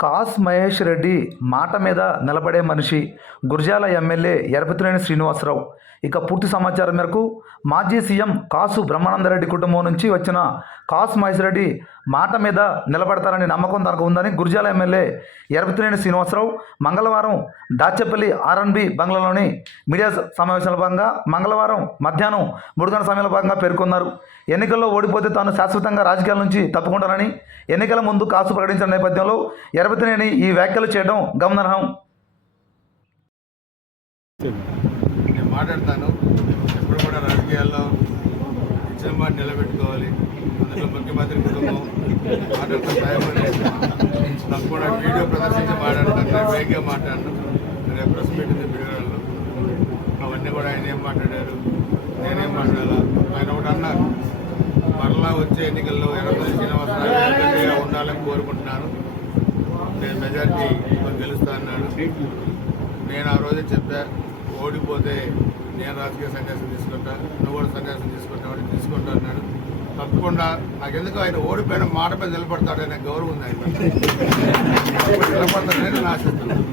Cos Mahesh Reddy మాట మీద నిలబడే మనిషి. గురజాల ఎమ్మెల్యే ఎరపతినేని శ్రీనివాసరావు. ఇక పూర్తి సమాచారం మేరకు మాజీ సీఎం కాసు బ్రహ్మానందరెడ్డి కుటుంబం నుంచి వచ్చిన కాసు మహేష్ రెడ్డి మాట మీద నిలబడతారనే నమ్మకం తనకు ఉందని గురజాల ఎమ్మెల్యే ఎరపతినేని శ్రీనివాసరావు మంగళవారం దాచేపల్లి ఆర్ఎన్బి బంగ్లాలోని మీడియా సమావేశంలో భాగంగా మంగళవారం మధ్యాహ్నం మూడు గంటల సమయంలో భాగంగా పేర్కొన్నారు. ఎన్నికల్లో ఓడిపోతే తాను శాశ్వతంగా రాజకీయాల నుంచి తప్పుకుంటానని ఎన్నికల ముందు కాసు ప్రకటించిన నేపథ్యంలో ఎరపతినేని ఈ వ్యాఖ్యలు చేయడం గమనార్హం. నేను మాట్లాడతాను. ఎప్పుడు కూడా రాజకీయాల్లో ఇచ్చిన మాట నిలబెట్టుకోవాలి. అందులో ముఖ్యమంత్రి కుటుంబం మాట్లాడతాను భయపడి నాకు కూడా వీడియో ప్రదర్శించి మాట్లాడటం నేను వేగంగా మాట్లాడను నేను ప్రెస్ మీట్ ఉంది బిడ్డలలో అవన్నీ కూడా ఆయన ఏం మాట్లాడారు? నేనేం మాట్లాడాలా? ఆయన ఒకటి అన్నారు. మరలా వచ్చే ఎన్నికల్లో ఎనభై శ్రీనివాసరావు ఉండాలని కోరుకుంటున్నాను. నేను మెజార్టీ గెలుస్తా అన్నాడు. నేను ఆ రోజే చెప్పా ఓడిపోతే నేను రాజకీయ సన్యాసం తీసుకుంటా నువ్వు కూడా సన్యాసం తీసుకుంటా తప్పకుండా నాకు ఎందుకు ఆయన ఓడిపోయిన మాట మీద నిలబడతాడనే గౌరవం ఉంది ఆయన. నిలబడతాడని నేను ఆశిస్తున్నాను.